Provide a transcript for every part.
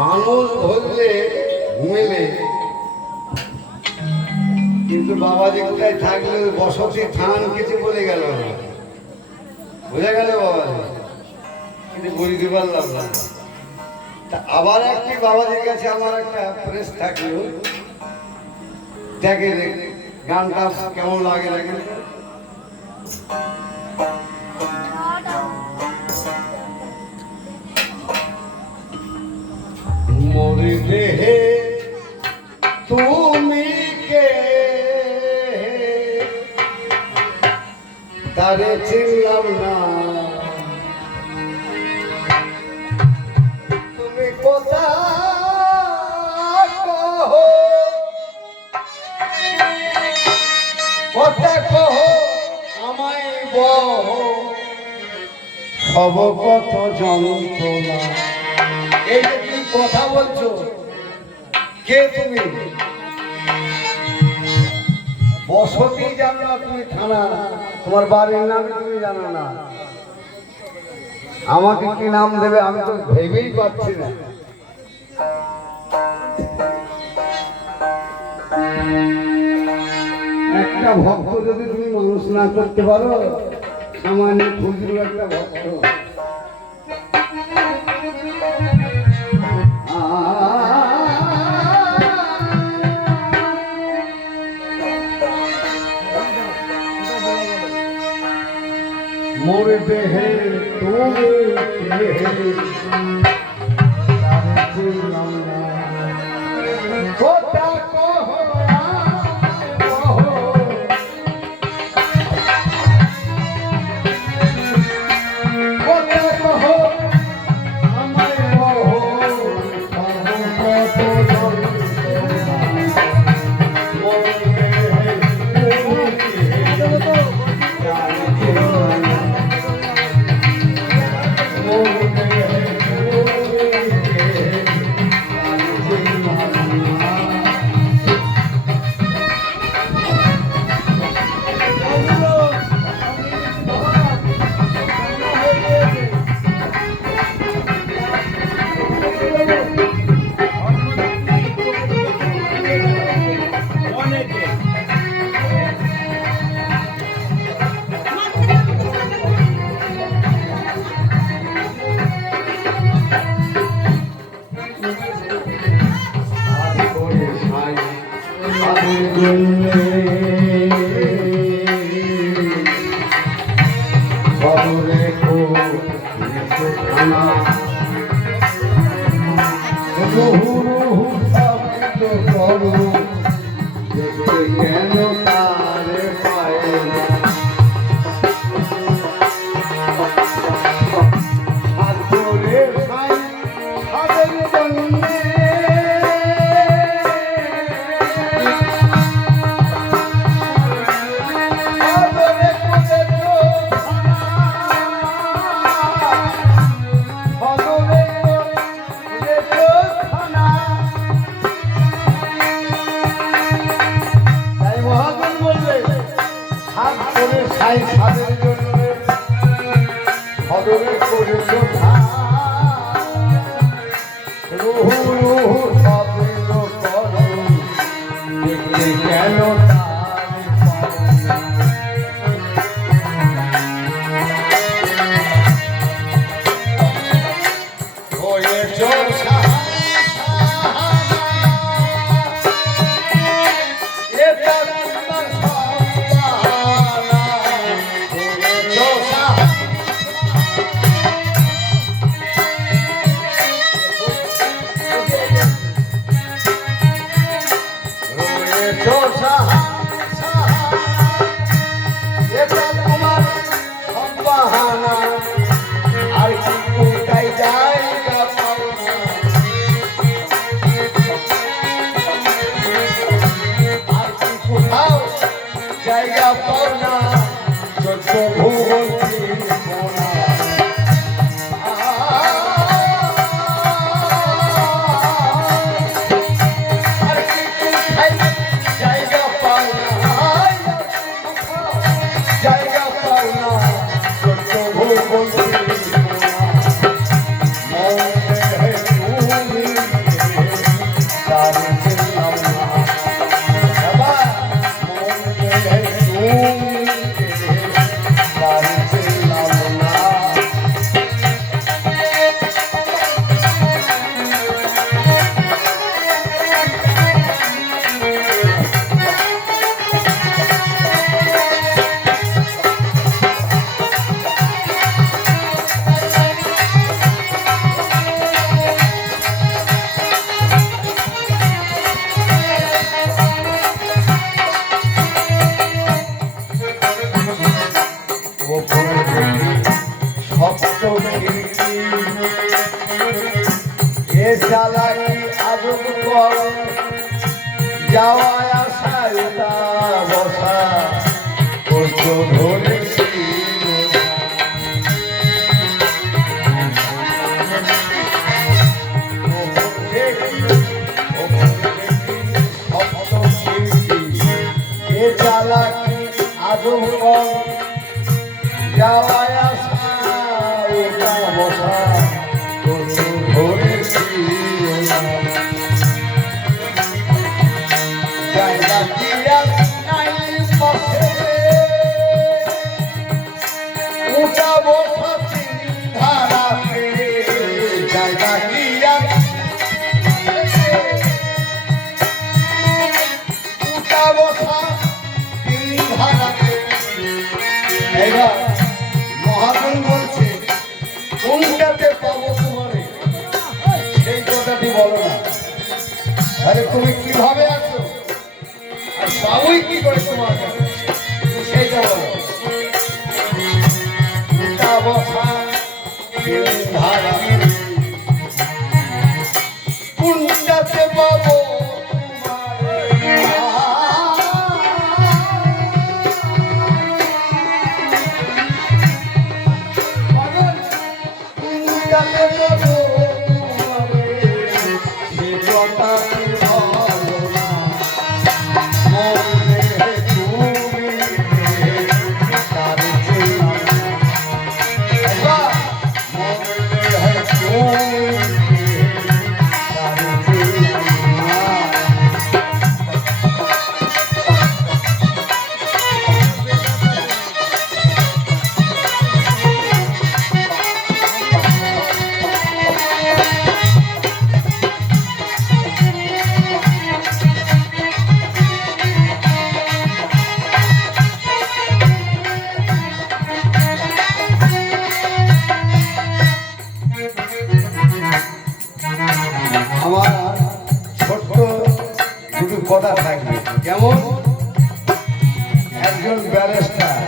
মানুষ ধরলে ঘুমেলে, কিন্তু বাবাজি কোথায় থাকলে বসতি থান কিছু বলে গেল না, বোঝা গেল বাবাজি, কিন্তু বলতে পারলাম না। তা আবার একটি বাবাজির কাছে আমার একটা প্রেস থাকলো, দেখে গানটা কেমন লাগে দেখেন। মোরে দেহে তুমি কে তারে চিনলাম না, তুমি কথা কহ, কথা কহ আমায় বহ, সব কত যন্ত্রণা। এই যে তুমি কথা বলছো, কে তুমি? বসতি জানো না তুমি, থানা, তোমার বাড়ির নাম তুমি জানো না, আমাকে কি নাম দেবে আমি তো ভেবেই পাচ্ছি না। একটা ভক্ত যদি তুমি মানুষ না করতে পারো, সামান্য খুচরো একটা ভক্ত, মোর দেহে তুমি কথা কহ, কথা কহ আমায় বহ, কেন তারে পায় না, হাত ধরে খাই হাতের জন্যে, সাদের জন্য সদরে করেছ রুহু রুহু সবের করো, দেখতে কেন হয়েছ আর কি কোথায় যায় খিড়কি এ চালাকি আজব কর যাওয়া আসায় তা বসা করছো ধরেছি চালাকি আজব কর যাওয়া আসা ওটা বসা করছো ধরেছি জায়গা কি আর নাই পাশে ওটা বসা ধারাতে জায়গা কি আর ওটা বসা ধারাতে এবার মহাজন বলছে কোনটাতে পাবো তোমারে সেই কথাটি বলো না আরে তুমি কিভাবে আছো আর পাবোই কি করে তোমার কাছে সেইটা বলো বসা কোনটাতে পাবো আমার ছোট্ট দুটো কথা থাকবে যেমন একজন ব্যারিস্টার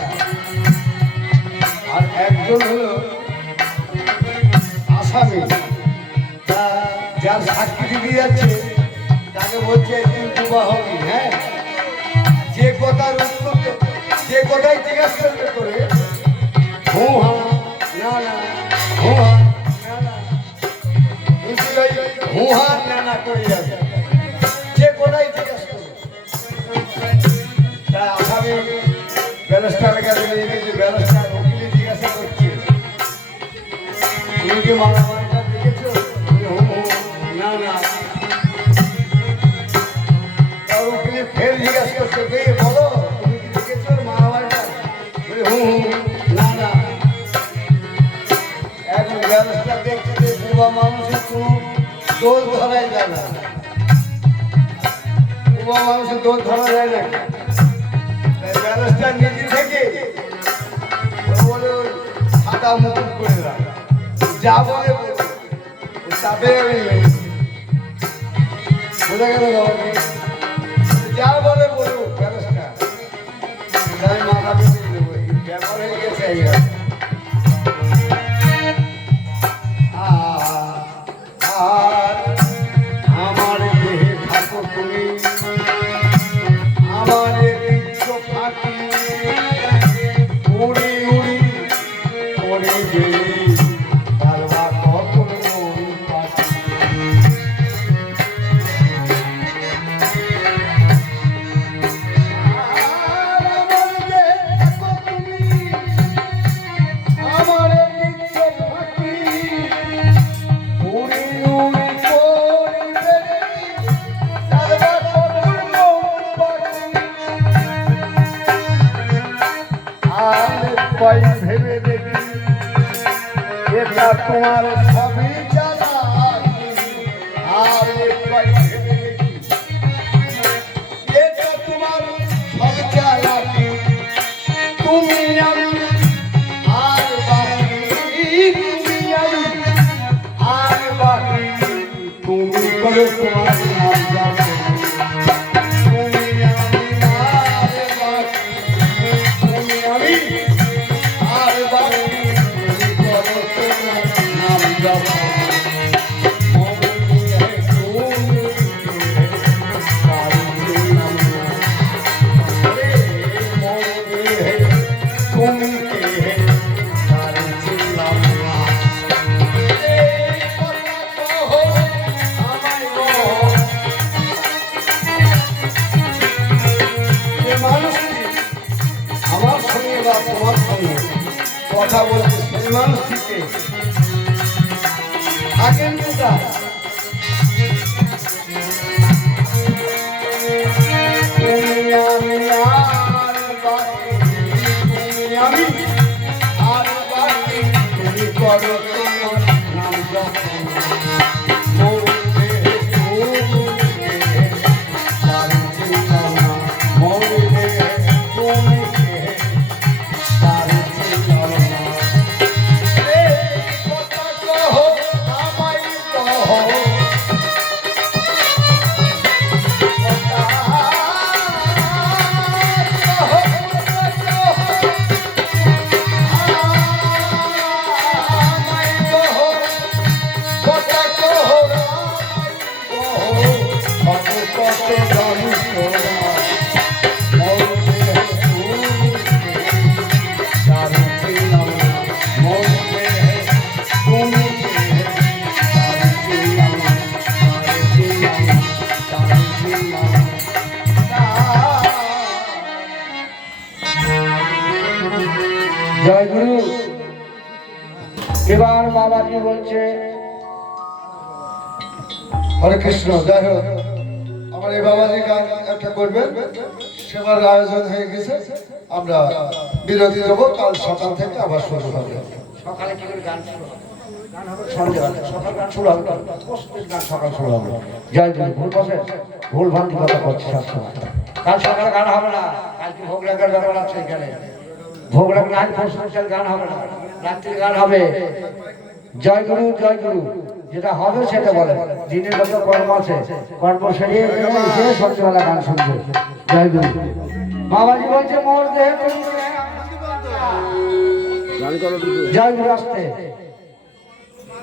আর একজন হলো আসামি তা যার সাক্ষী দিতে যাচ্ছে তাকে বলছে তুই ডুবা হবি হ্যাঁ যে কথার উত্তর যে কথাই জিজ্ঞাসা করতে করে হু হা না না হু হা হুহার নানা করে যাবে যে কোনায় জিজ্ঞাসা করবে তা আসামি ব্যারিস্টারের কাছে নিয়ে গেছে ব্যারিস্টার উকিলে জিজ্ঞাসা করছে তুমি কি মারামারিটা দেখেছো না না তার উকিলে ফের জিজ্ঞাসা করছে বলো তুমি কি দেখেছো মারামারিটা না না এখন ব্যারিস্টার দেখছে বুড়া মানুষের কোনো দোষ ধরা যায় না বুড়া মানুষের দোষ ধরা যায় না ব্যারিস্টার নিজে থেকে বলে সাদা মুকুট করে দাও যা বলে তাতে আমি বোঝা গেল যা বলে বলবো ব্যারিস্টার তাই মাথা পেতে দেবো ব্যাপার হয়ে গেছে আর আমার দেহে থাকো তুমি আমার ফাঁকি উড়ি উড়ি উড়ি বেড়ি পারবা কখন মন পাখি ভেবে দেখি এটা তোমার সবই জানা আর ভেবে দেখি এটা তোমার সব জানা তুমি আমি আর বাকি তুমি আমি আর বাকি তুমি করে তোমার নাম জানো তুমি আমি আর বাকি তুমি আমি আর বাকি তুমি করো কথা বলছে সেই মানুষটিকে আগের নেতা আমি আর বাকি তুমি করো তোমার নাম যখন জয় গুরু। এবার বাবাজি বলছে হরে কৃষ্ণ। যাই হোক আমার এই বাবাজি গান একটা করবেন, সেবার আয়োজন হয়ে গেছে। আমরা বিরতি দেবো, কাল সকাল থেকে আবার শুরু হবে। সকালে কি করে গান শুরু হবে? গান হবে সন্ধ্যাবেলা, সকাল গান শুরু হবে, প্রস্তুত গান সকাল শুরু হবে। জয় গুরু। ভুল বসে ভুল ভ্রান্তি কথা করছি সবসময়। কাল সকালে গান হবে না, কালকে ভোগ লাগার ব্যাপার আছে এখানে। ভোগ লাগ নাই প্রস্তুত গান হবে না, রাত্রি গান হবে। জয় গুরু জয় গুরু। যেটা হবে সেটা বলে। দিনের যত কর্ম আছে কর্ম সেরে সন্ধ্যাবেলা গান শুনবে। জয় গুরু। বাবাজি বলছে মোর দেহে গান করো দুটো। জয় গুরু। আসতে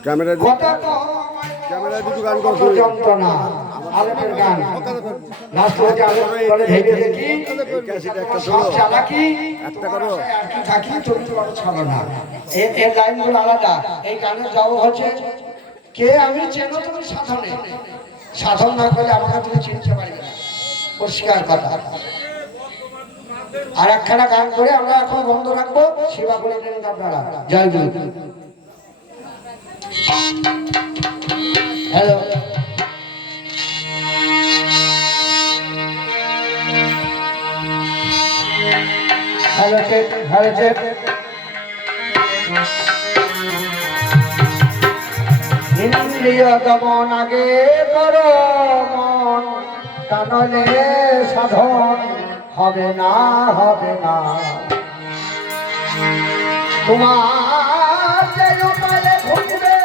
ক্যামেরা দুটো গান করো। যন্ত্রণা আলেমের গান লাস্ট হচ্ছে আলেম বলে ভেবে দেখি সব চালাকি একটা করো। আর কি থাকি তুমি তো ছাড়ো না। এই লাইনগুলো আলাদা। এই গানের জবাব হচ্ছে কে আমি চেনো তুমি সাধনে, সাধন না করলে আমাকে তুমি চিনতে পারবে না। পরিষ্কার কথা। আর একখানা গান করে আমরা এখন বন্ধ রাখবো, সেবা করে নেবেন আপনারা। জয় গুরু। Hello hello check, hello check. ইন্দ্রিয় দমন আগে করো মন, তা নইলে সাধন হবে না, হবে না। তোমার যে উপায়ে ঘুরবে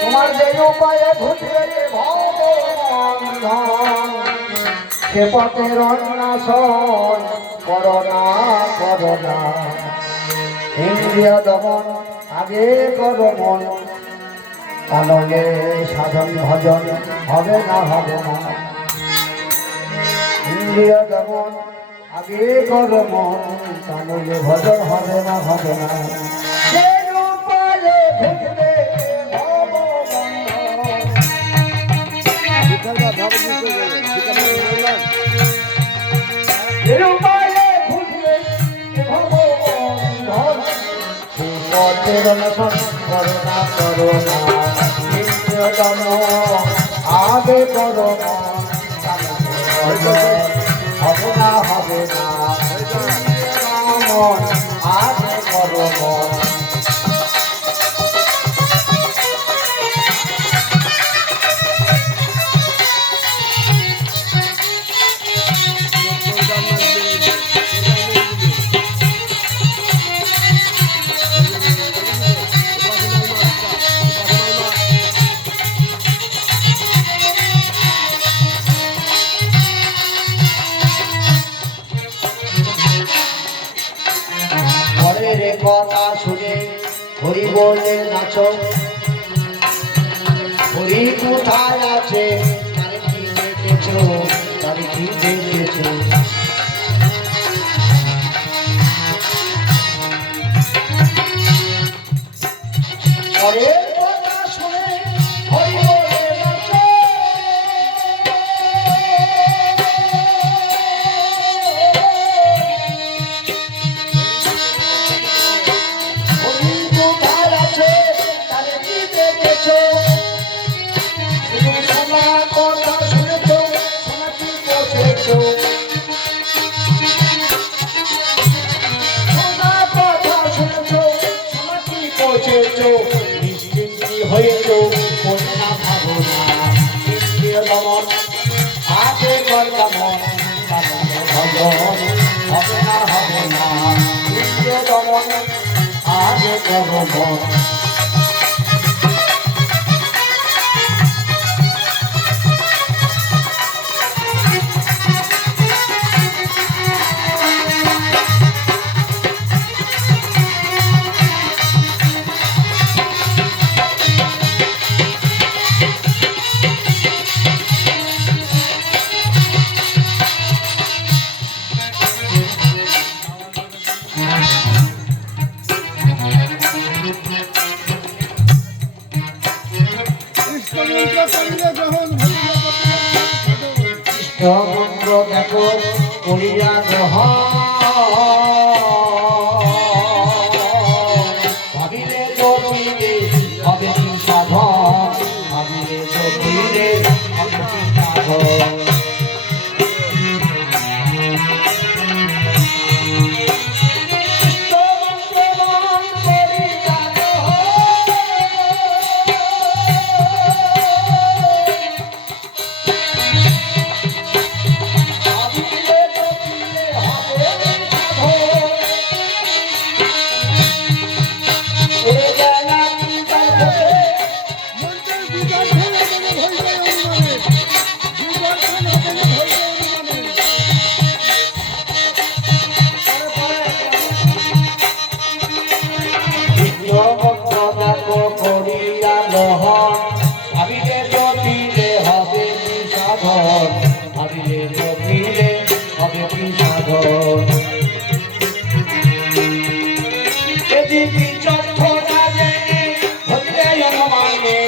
তোমার যে উপায়ে ঘুরবে ভগবন্ধন, সে পথের অন্বেষণ করো না, করো না। ইন্দ্রিয় দমন আগে করো মন, তাহলে সাধন ভজন হবে না, হবে না। ইন্দ্রিয় দমন আগে করো মন, তাহলে ভজন হবে না, হবে না। করোনা করোনা আগে করোনা হবে না, হবে না। আগে করোনা বলে নাচো হরি কোথায় আছে তারে কি দেখেছো তারে কি দেখেছো হরে কথা শুনে হরি বলে নাচো হরি কোথায় আছে তারে কি দেখেছো শোনা কথা শুনেছো শোনা কি পৌঁছেছো শোনা কথা শুনেছো শোনা কি পৌঁছেছো নিশ্চিন্তি হয়েছো মনে না ভাবো না ইন্দ্রিয় দমন আগে কর দমন ভগবান হবে না ইন্দ্রিয় দমন আগে করো মন্ত্র দেখো করিয়া গ্রহণ ভাবিলে জমিলে হবে কি সাধন ভাবিলে জমিলে হবে কি সাধন করিয়া গ্রহণ ভাবিলে জপিলে হবে কি সাধন ভাবিলে জপিলে হবে কি সাধন এদিকে চক্ষ না জেনে ভজলে অনুমানে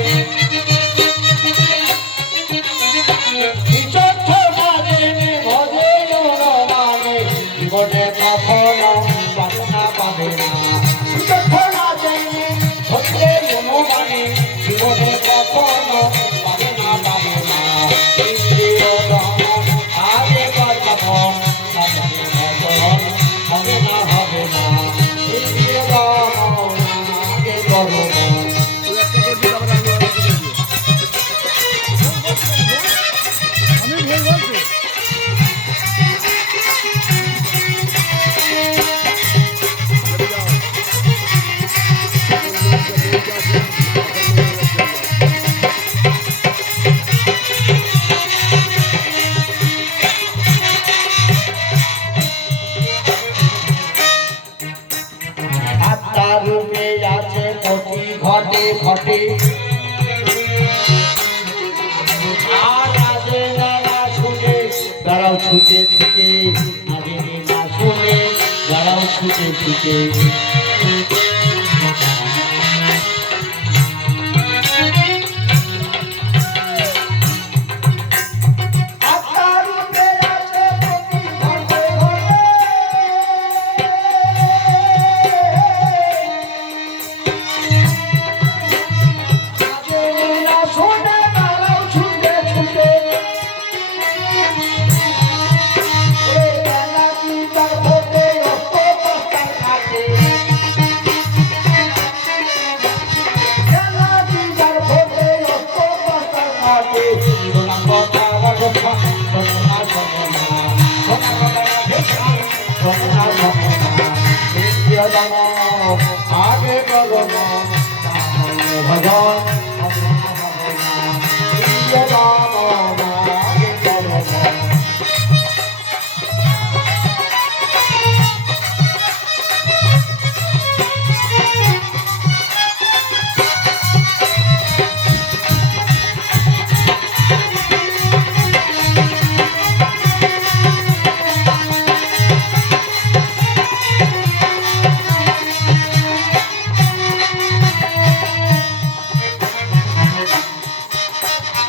চক্ষ না জেনে ভজলে অনুমানে জীবনে কখনো পাবে না চক্ষ না জেনে ভজলে অনুমানে জীবনে কখনো পাবে না ইন্দ্রিয় দমন আগে কর্তব্য হবে না ইন্দ্রিয় দমন আগে করো রূপে আছে প্রতি ঘটে ঘটে আর আগে না শুনে দাঁড়াও ছুটে ছুটে আগে না শুনে দাঁড়াও ছুটে ছুটে आगे करो भगवान आगे करो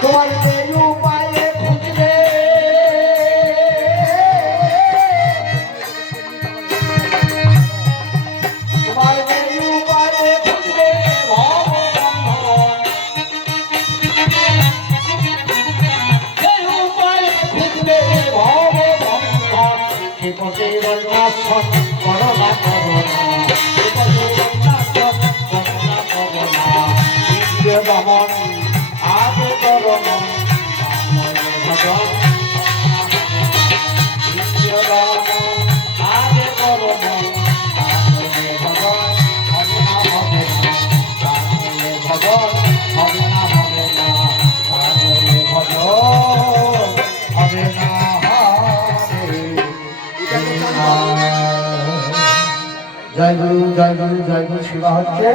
তোমার যে উপায়ে খুঁজলে তোমার যে উপায়ে খুঁজলে ভববন্ধন, যে উপায়ে খুঁজলে ভববন্ধন, সে পথে রন্যাসন করোনা করোনা, সে পথে রন্যাসন করোনা করোনা, ইন্দ্রিয় দমন আগে করোনা, ভজন ইন্দ্রিয় দমন আগে করোনা, ভজন হবে না হবে না, ভজন হবে না হবে না, ভজন হবে না হবে না। জয় গুরু জয় গুরু জয় গুরু সেবা হচ্ছে।